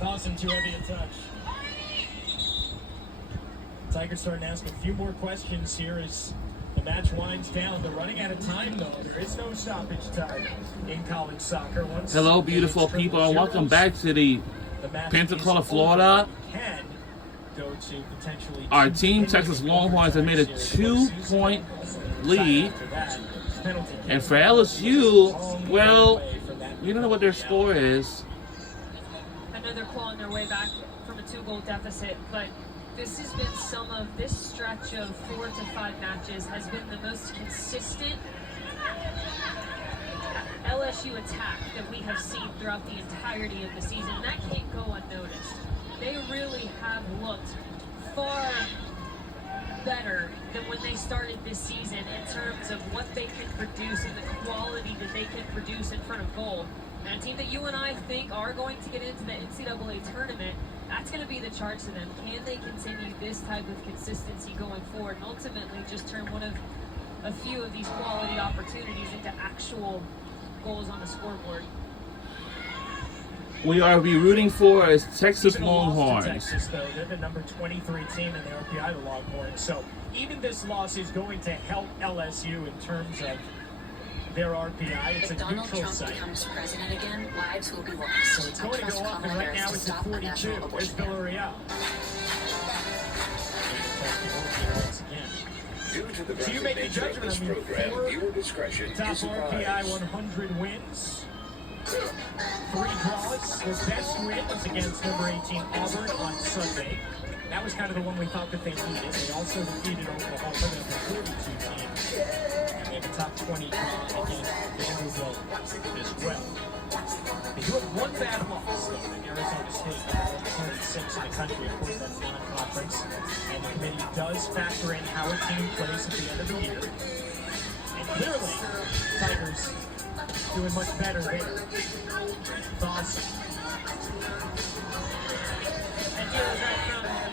Tossing too heavy a touch. Tigers starting to ask a few more questions here as the match winds down. They're running out of time, though. There is no stoppage time in college soccer. Hello, beautiful people, and welcome back to the Pensacola, Florida. Our team, Texas Longhorns, have made a 2-point lead. And for LSU, well, you don't know what their score is. I know they're clawing their way back from a 2-goal deficit, but this has been this stretch of 4 to 5 matches has been the most consistent LSU attack that we have seen throughout the entirety of the season. And that can't go unnoticed. They really have looked far better than when they started this season in terms of what they can produce and the quality that they can produce in front of goal. And a team that you and I think are going to get into the NCAA tournament, that's going to be the charge to them. Can they continue this type of consistency going forward and ultimately just turn one of a few of these quality opportunities into actual goals on the scoreboard? We are rooting for is Texas Longhorns. Texas, though, they're the number 23 team in the RPI, the Longhorns. So even this loss is going to help LSU in terms of their RPI. It's if a Donald neutral Trump site. becomes president again, lives will be lost. So it's going to go up, and right now it's at 42. Where's Villarreal? So you make the judgment. I mean, 4 top RPI 100 wins. 3 draws. Their best win was against number 18 Auburn on Sunday. That was kind of the one we thought that they needed. They also defeated Oklahoma, the 42 team. And they have a top 20 draw against Vanderbilt as well. They do have one bad loss, though, in Arizona State, number 36 in the country. Of course, that's non-conference. And the committee does factor in how a team plays at the end of the year. And clearly, Tigers doing much better there. Thoughts? And here's that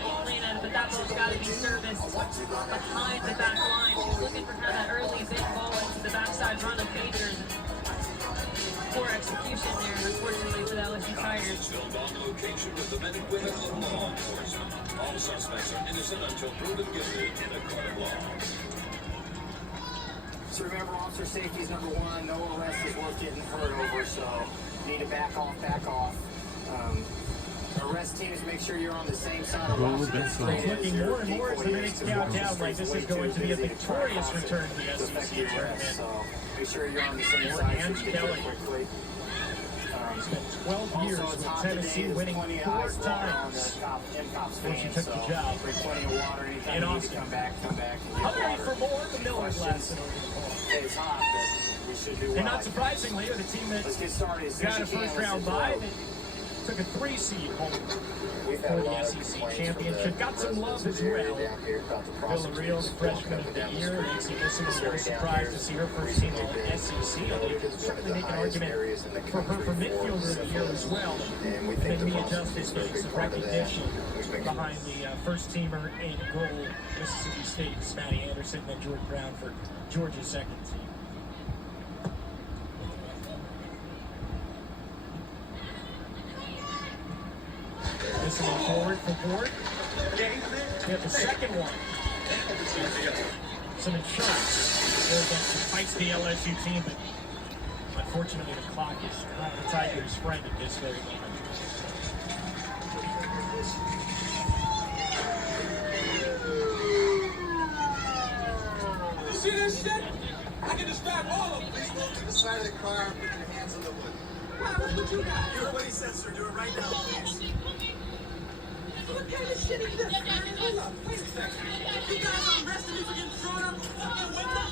from Lena, but that ball's got to be serviced behind the back line. She's looking for kind of that early big ball into the backside run of Pagers. Poor execution there, unfortunately, for the LSU Tigers. Filmed on location with the men and women of law enforcement. All suspects are innocent until proven guilty in a court of law. So remember, officer safety is number 1. No arrest is worth getting hurt over, so you need to back off. Arrest teams, make sure you're on the same side of the road. It's looking more and more as the minutes count down like this is going to be a victorious return to the SEC tournament. So make sure you're on the same side. And Kelly. He spent 12 years with Tennessee, winning 4 times before she took the job in Austin. Hungry for more, the Millers lasted over the ball. It's hot, but we should do well. And not surprisingly, the team that got a first-round bye, took a 3-seed home for the SEC championship. Got some love as well. Villarreal, the freshman of the year. Nancy Nissen was very surprised to see her first team all SEC. Although you can certainly make an argument for her for midfielder of the year as well. And then Mia Justice getting some recognition behind the first-teamer in goal, Mississippi State's Maddie Anderson, then Jordan Brown for Georgia's second team. This one forward for Ford. We have the second one. Some insurance there against the feisty LSU team, but unfortunately the clock is not the Tigers' friend at this very moment. You see this shit? I can distract all of them. Please move to the side of the car and put your hands on the wood. Wow, that's what you got. You heard what he said, sir. Do it right now, please. What kind of shit is this, man? Hold up. Wait a second. You guys arrested me for getting thrown out the fucking window?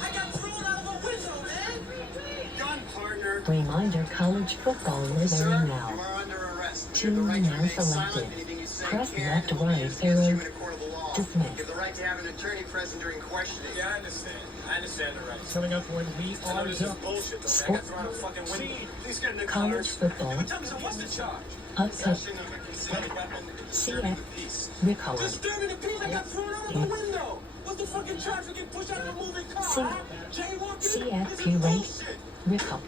I got thrown out of a window, man. Gun, partner. Reminder, college football is airing now. You are under arrest. 2 now selected. Press left right arrow. Dismiss. You have the right to have an attorney present during questioning. Yeah, I understand. I understand the rights. Coming up when we are done. Bullshit, though. I got thrown out of a fucking window. Please get in the car. College football. Tell me, so what's the charge? Upcut. CF. Recall. Disturbing the peace. I got thrown out of a window. What's the fucking charge for getting pushed out of a moving car? CFP rate. Recall.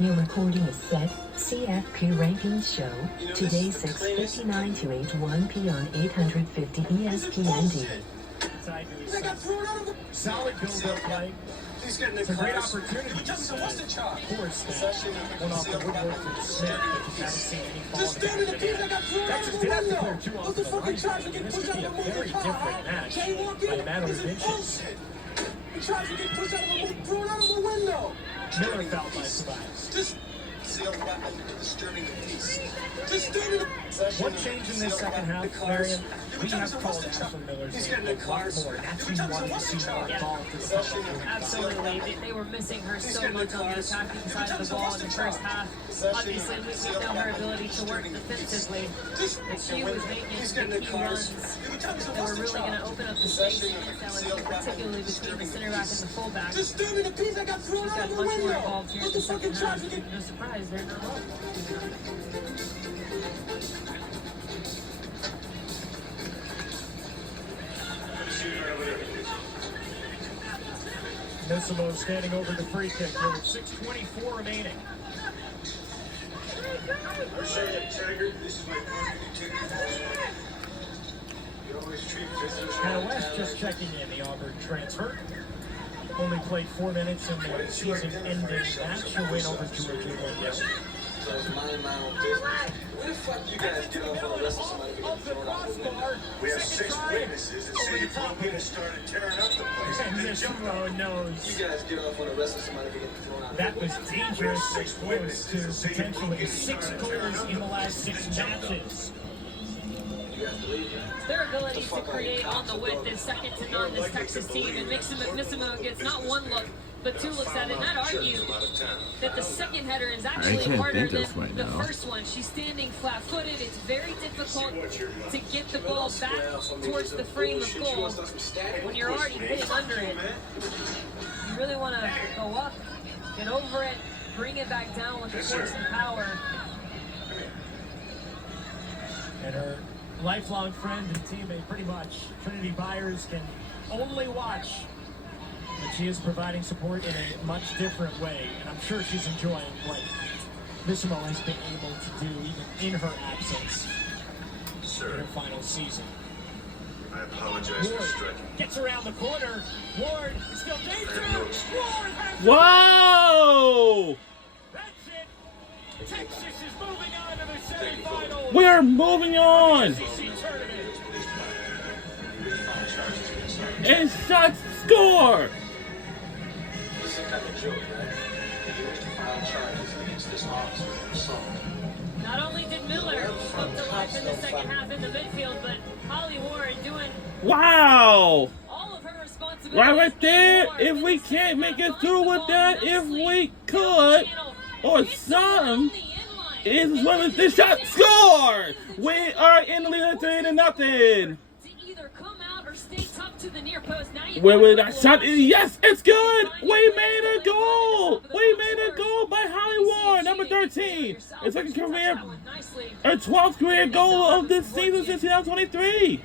New recording is set. CFP Rankings show. Today 6:59 to 8:01 p on 850 ESPND. They got thrown out of the... Solid build-up play. He's getting the It's a great cars. opportunity. What's the charge? Of course, that went off the woodwork for Smith. But you haven't seen any fall Just stand in the piece. I got thrown out Texas of the did have to window. clear 2 off What's the the fucking line. charge for getting This pushed could out be of a a moving very car? different match Jaywalking? by a matter of This is inches. bullshit. The charge for getting pushed out of a moving, thrown out of the window. Miller fouled by Tobias. Just Concealed weapon disturbing the peace. stand in the... What changed in this second half, Marion? We have called Ashley Miller's He's game getting the a lot cars. more. And that's Every who time wanted to someone's see in more charge. involved in the Possession. football. Absolutely. They were missing her so much on the attacking side of the ball in the first half. Obviously, we know her ability to work defensively, but she was making the key runs that were really going to open up the space against LSU, particularly between the center back and the fullback. Just stand in the piece. I got thrown She's out got of the much more window. involved here in What's the the fucking second charge half. for getting... No surprise, they're not wrong. Missimo standing over the free kick with 6:24 remaining. Hannah West just checking in, the Auburn transfer. Only played 4 minutes in the season-ending match. A win over Georgia 1-0. So I was minding my own business. Where the fuck you guys get off on the rest of somebody getting Of the thrown out the window? crossbar. We have Second 6 try. witnesses that say you broke in and started tearing up the place. And Then jumped Missimo on. knows You guys get off on the rest of somebody getting thrown out the that window. was dangerous. Close to potentially 6 goals in the last 6 matches. You guys believe that? Their ability to create on the width is second to none. This Texas team, and Missimo gets not one look, but 2 looks at it. And I'd argue that the second header is actually can't harder think than of right the now. first one. She's standing flat-footed. It's very difficult to get the ball back towards the frame of goal when you're already hitting under it. You really want to go up, get over it, bring it back down with the force and power. And her lifelong friend and teammate, pretty much, Trinity Byers, can only watch. And she is providing support in a much different way. And I'm sure she's enjoying what Missimo has been able to do, even in her absence, in Sir, her final season. I apologize for Ward striking. gets around the corner. Ward is still dangerous. I have no excuse. Ward has it. Whoa! That's it. Texas is moving on to the semifinals. We're moving on! SEC tournament. And shots score! This is some kind of joke, right? You wish to file charges against this officer for assault. Not only did Miller come to life in the second half in the midfield, but Holly Ward doing Wow! all of her responsibilities. Right there, and more if in we the can't second make half, it finds through the with ball that, if nicely we down could, the channel, or hits around some, the inline, is and when gets the it shot back score! to We are in the lead 3-0. to either come out or stay tough to the near post. Now you Wait, got that a shot goal. is, yes, it's good! We made a goal! We made a goal by Holly Ward, number 13. It's like a career, her 12th career goal of this season since 2023.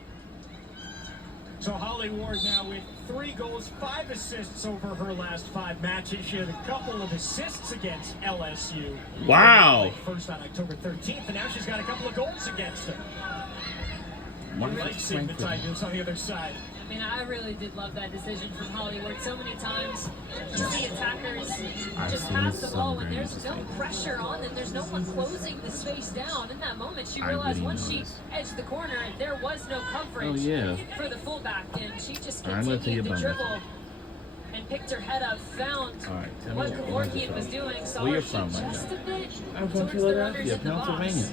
So Holly Ward now with 3 goals, 5 assists over her last 5 matches. She had a couple of assists against LSU. Wow. First on October 13th, and now she's got a couple of goals against them. One Like seeing the Tigers on the other side. I mean, I really did love that decision from Holly Ward. So many times, you see attackers just pass the ball when there's no pressure on them. There's no one closing the space down. In that moment, she realized once she edged the corner, there was no coverage for the fullback, and she just continued to dribble and picked her head up, found what Kevorkian was doing, saw Where her you from, shoot right just now? a bit I'm from towards the runners Philadelphia, in the box. Pennsylvania.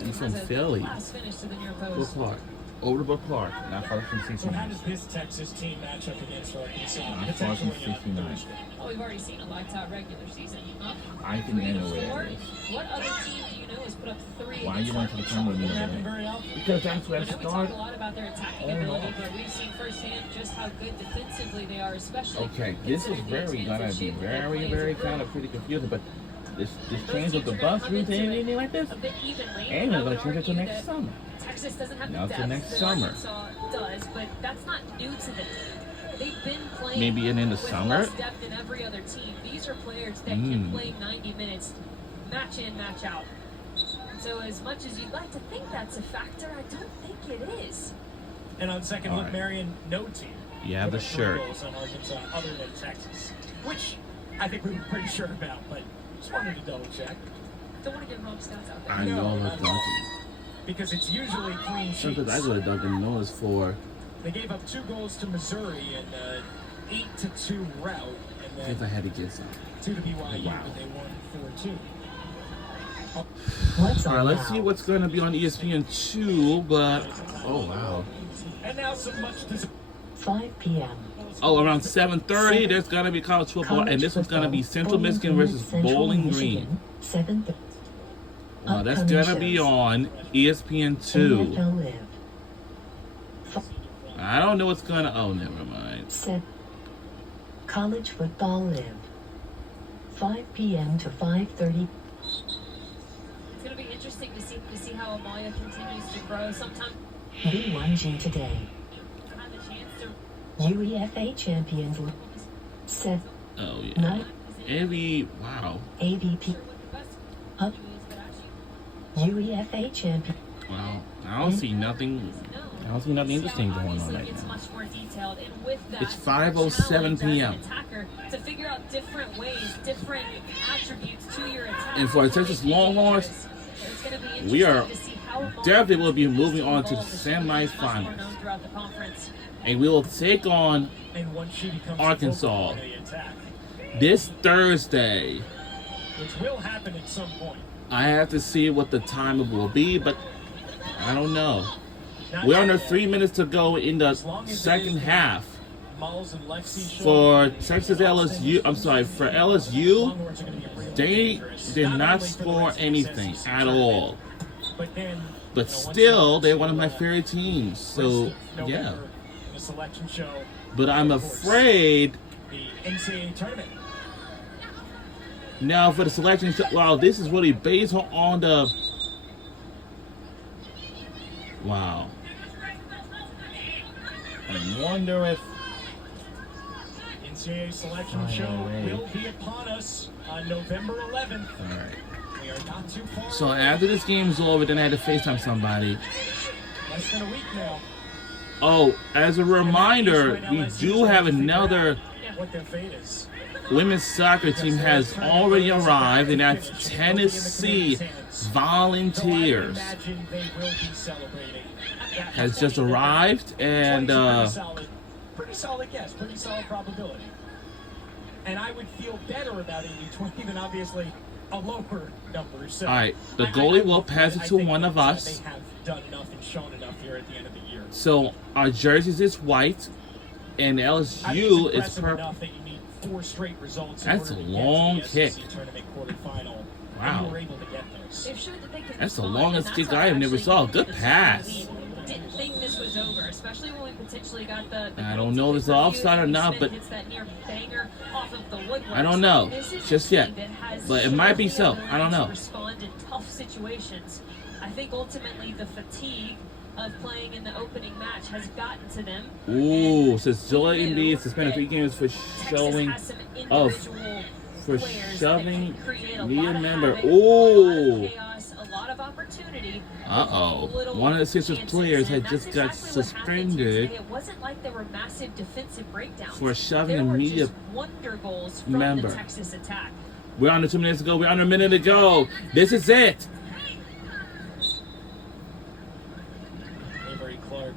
I'm from Has a Philly. class finish to the near Brook post. Clark. Over to Brook Clark, not far from So how 69. does this Texas team match up against Arkansas? Not far from Potentially on 69. Thursday. Oh, we've already seen a lights out regular season. Huh? I can 3 to handle 4? it. What other team do you know has put up 3? Why you went to the camera with me Doesn't happen today? very often. Because that's where I I know we talk start. a lot about their attacking ability, but we've seen firsthand just how good defensively they are, especially. Okay, this is considering the very gonna expansive be shape that they very, play as a very group. kind of pretty confusing, but this Those change of teams the are gonna bus come route into anything it like this, a bit evenly. ain't I gonna would change it till argue next that summer. Texas doesn't have Now the till depth next that summer. Arkansas does, but that's not new to them. They've been playing maybe in the with summer. less depth than every other team. These are players that can play 90 minutes, match in, match out. And so as much as you'd like to think that's a factor, I don't think it is. And on second All look, right. Marion, no team. You have the put up 3 shirt. goals on Arkansas other than Texas, which I think we were pretty sure about, but just wanted to double check. Don't want to get wrong scouts out there. I No, know not that's at all. Duncan. Because it's usually clean sheets. Something I go to Duncan Notice for. They gave up 2 goals to Missouri in an 8-2 rout, and If I then had to get some. 2 to BYU, Wow. but they won 4-2. What's All right, on let's see now? what's going to be on ESPN 2, but oh wow. And now some much 5 p.m. Oh, around 7:30, there's going to be college football, and this one's going to be Central Michigan versus Bowling Green. 7:30. That's going to be on ESPN 2. NFL Live. I don't know what's going to. Oh, never mind. Set. College Football Live. 5 p.m. to 5:30. It's going to be interesting to see how Amaya continues to grow. Sometimes B1G today. I have a chance to UEFA Champions League. Set. Oh, yeah. Night. Wow. AVP. Up. UEFA Champion. Wow. I don't see nothing. I don't see nothing interesting going on right It's now. much more detailed, and with that, It's 5:07 p.m. attacker to figure out different ways, different attributes to your attack. And for the Texas Longhorns, It's gonna be interesting we are to see how definitely will be moving on to the much more known semifinals. throughout the conference. And we will take on and once she becomes Arkansas. in the attack, this Thursday. which will happen at some point. I have to see what the time it will be, but I don't know. Not We're under yet. 3 minutes to go in the As long as it second is half. Miles and Lexi show For up, Texas LSU, I'm sorry, for LSU, Longhorns are gonna be really they dangerous. did Not not only for the score rest of this anything SEC at tournament, all. But then, But you know, once still, you they're one of my get to, favorite teams. So, rest of yeah. November, the selection show, But I'm of course, afraid the NCAA tournament. now for the selection, wow, this is really based on the. Wow. I wonder if. NCAA selection Oh, show wait. will be upon us on November 11th. All right. We are not too far So away. after this game's over, then I had to FaceTime somebody. Less than a week now. Oh, as a reminder, we do have another What their fate is. women's soccer team has already arrived, and that's Tennessee Volunteers. So I would imagine they will be celebrating. That Has just much. arrived, and 20's pretty solid guess, pretty solid probability. And I would feel better about 80-20 than obviously a lower number. So all right, the I goalie will pass it I to think one of that, us. They have done enough and shown enough here at the end of the year. So our jerseys is white, and I think it's LSU is impressive purple. enough that you need 4 straight results. That's in a order to long get to the SEC kick. tournament quarterfinal. Wow. And you were able to get those. They've showed that they can That's the respond, longest and kick that's I have what never actually saw. gave Good the pass. lead. Didn't think this was over, especially when we potentially got the I don't know if it's offside or not, but hits that near banger off of the woodwork. I don't know This is just a yet, team that has but it might be shown so. the I don't ability know. to respond in tough situations. I think ultimately the fatigue of playing in the opening match has gotten to them. Ooh, says Joy Embiid suspended 3 games for Texas showing has some of individual for players shoving that can create a knee lot of member. havoc, a lot of Ooh. chaos, a lot of opportunity. Uh-oh. Little One of the Sixers chances, players and had just that's got exactly what happened suspended Tuesday. It wasn't like there were massive defensive breakdowns. for shoving there a were media just wonder goals from member. the Texas attack. We're under 2 minutes to go. We're under a minute to go. This is it. Avery Clark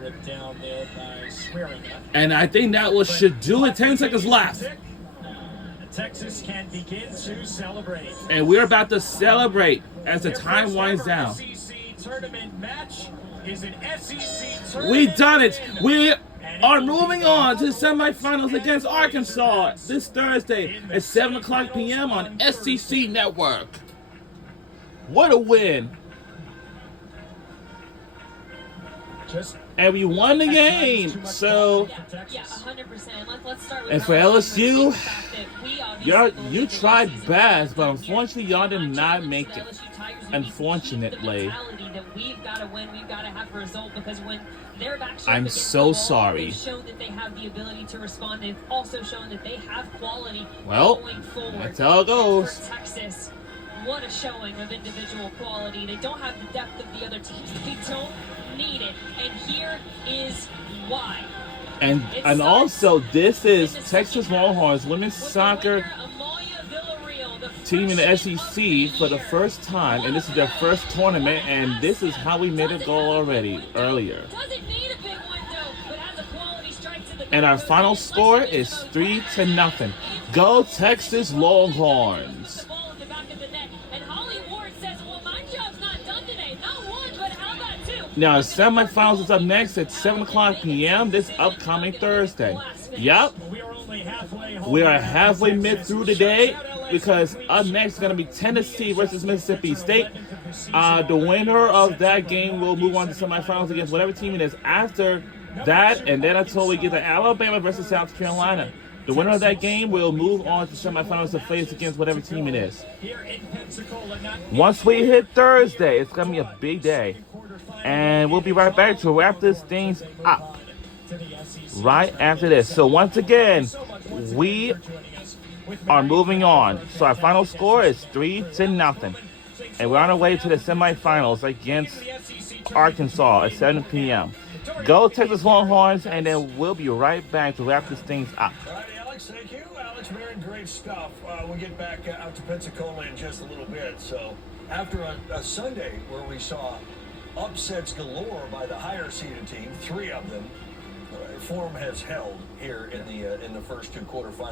ripped down there by swearing at. And I think that should do it. 10 seconds left. Texas can begin to celebrate. And we're about to celebrate as the time winds down. SEC tournament match is an SEC tournament. We done it. We are moving on to the semifinals against Arkansas this Thursday at 7 o'clock p.m. on SEC Network. What a win. and we won the game. So, Yeah, 100%. Let's start with and for LSU, you tried best, but unfortunately, y'all did not make it. Unfortunately. We've got to win. We've got to have a result because when they're back, I'm so sorry. They've shown that they have the ability to respond. They've also shown that they have quality going forward. That's how it goes. For Texas, what a showing of individual quality. They don't have the depth of the other teams. They don't need it. And here is why. And also, this is Texas Longhorns women's soccer team in the SEC for the first time, and this is their first tournament, and this is how we made a goal earlier. And our final score is 3-0. Go Texas Longhorns! Now, semifinals is up next at 7:00 p.m. this upcoming Thursday. Yep. We are halfway mid through the day because up next is going to be Tennessee versus Mississippi State. The winner of that game will move on to semifinals against whatever team it is after that. And then until we get to Alabama versus South Carolina. The winner of that game will move on to semifinals to face against whatever team it is. Once we hit Thursday, it's going to be a big day. And we'll be right back to wrap this things up right after this. So once again, we are moving on. So our final score is 3-0. And we're on our way to the semifinals against Arkansas at 7 p.m. Go Texas Longhorns, and then we'll be right back to wrap this things up. All right, Alex, thank you. Alex Marin, great stuff. We'll get back out to Pensacola in just a little bit. So after a Sunday where we saw upsets galore by the higher seeded team, 3 of them, form has held here in the first 2 quarterfinals.